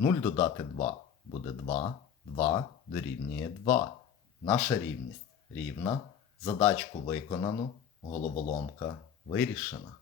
0 додати 2 буде 2, 2 дорівнює 2. Наша рівність рівна. Задачку виконано, головоломка вирішена.